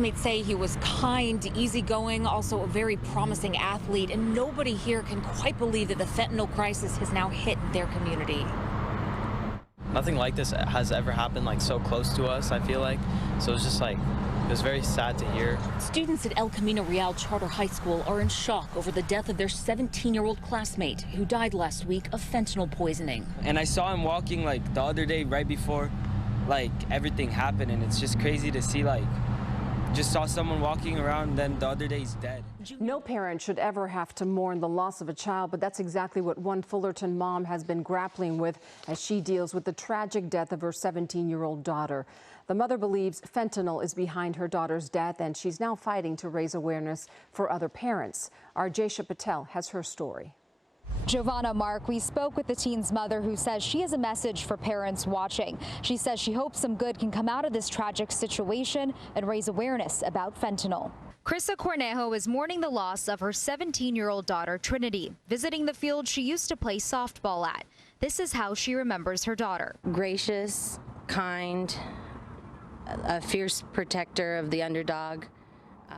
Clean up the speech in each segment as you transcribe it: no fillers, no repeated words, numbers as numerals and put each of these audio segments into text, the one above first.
classmates say he was kind, easygoing, also a very promising athlete, and nobody here can quite believe that the fentanyl crisis has now hit their community. Nothing like this has ever happened like so close to us, I feel like. So it's just like, it was very sad to hear. Students at El Camino Real Charter High School are in shock over the death of their 17-year-old classmate who died last week of fentanyl poisoning. And I saw him walking like the other day right before like everything happened, and it's just crazy to see, like, just saw someone walking around, then the other day he's dead. No parent should ever have to mourn the loss of a child, but that's exactly what one Fullerton mom has been grappling with as she deals with the tragic death of her 17-year-old daughter. The mother believes fentanyl is behind her daughter's death, and she's now fighting to raise awareness for other parents. Our Jaisha Patel has her story. Giovanna, Mark, we spoke with the teen's mother, who says she has a message for parents watching. She says she hopes some good can come out of this tragic situation and raise awareness about fentanyl. Krista Cornejo is mourning the loss of her 17-year-old daughter, Trinity, visiting the field she used to play softball at. This is how she remembers her daughter. Gracious, kind, a fierce protector of the underdog.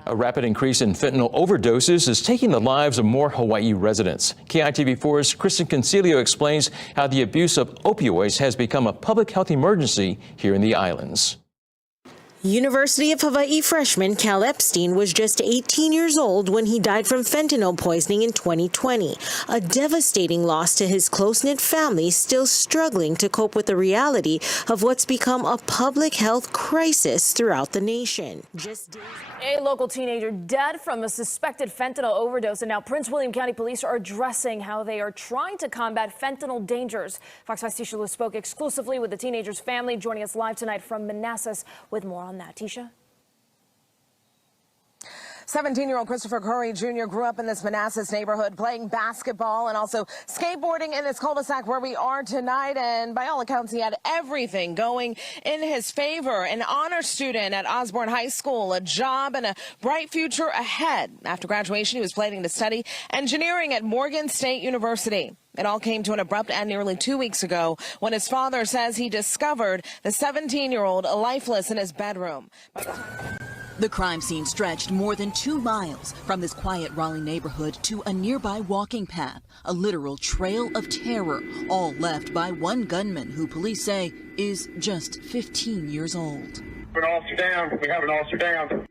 A rapid increase in fentanyl overdoses is taking the lives of more Hawaii residents. KITV4's Kristen Concilio explains how the abuse of opioids has become a public health emergency here in the islands. University of Hawaii freshman Cal Epstein was just 18 years old when he died from fentanyl poisoning in 2020. A devastating loss to his close-knit family, still struggling to cope with the reality of what's become a public health crisis throughout the nation. A local teenager dead from a suspected fentanyl overdose, and now Prince William County Police are addressing how they are trying to combat fentanyl dangers. Fox 5's Tisha Lu spoke exclusively with the teenager's family, joining us live tonight from Manassas with more on that. Tisha? 17-year-old Christopher Curry Jr. grew up in this Manassas neighborhood playing basketball and also skateboarding in this cul-de-sac where we are tonight. And by all accounts, he had everything going in his favor. An honor student at Osborne High School, a job, and a bright future ahead. After graduation, he was planning to study engineering at Morgan State University. It all came to an abrupt end nearly 2 weeks ago when his father says he discovered the 17-year-old lifeless in his bedroom. The crime scene stretched more than 2 miles from this quiet Raleigh neighborhood to a nearby walking path, a literal trail of terror, all left by one gunman who police say is just 15 years old. An officer down. We have an officer down.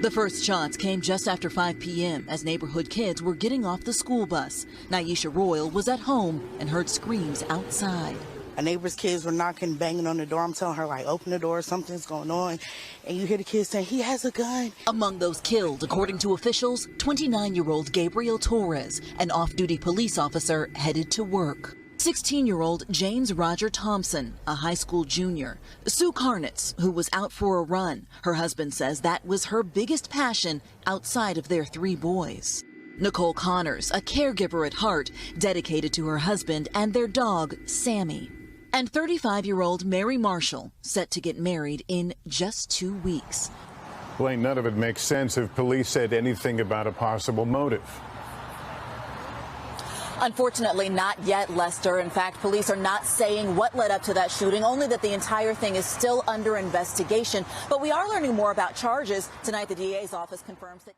The first shots came just after 5 p.m. as neighborhood kids were getting off the school bus. Naisha Royal was at home and heard screams outside. A neighbor's kids were knocking, banging on the door. I'm telling her, like, open the door, something's going on. And you hear the kids saying, he has a gun. Among those killed, according to officials, 29-year-old Gabriel Torres, an off-duty police officer headed to work. 16-year-old James Roger Thompson, a high school junior. Sue Karnitz, who was out for a run. Her husband says that was her biggest passion outside of their 3 boys. Nicole Connors, a caregiver at heart, dedicated to her husband and their dog, Sammy. And 35-year-old Mary Marshall, set to get married in just 2 weeks. Blaine, none of it makes sense if police said anything about a possible motive. Unfortunately, not yet, Lester. In fact, police are not saying what led up to that shooting, only that the entire thing is still under investigation. But we are learning more about charges. Tonight, the DA's office confirms that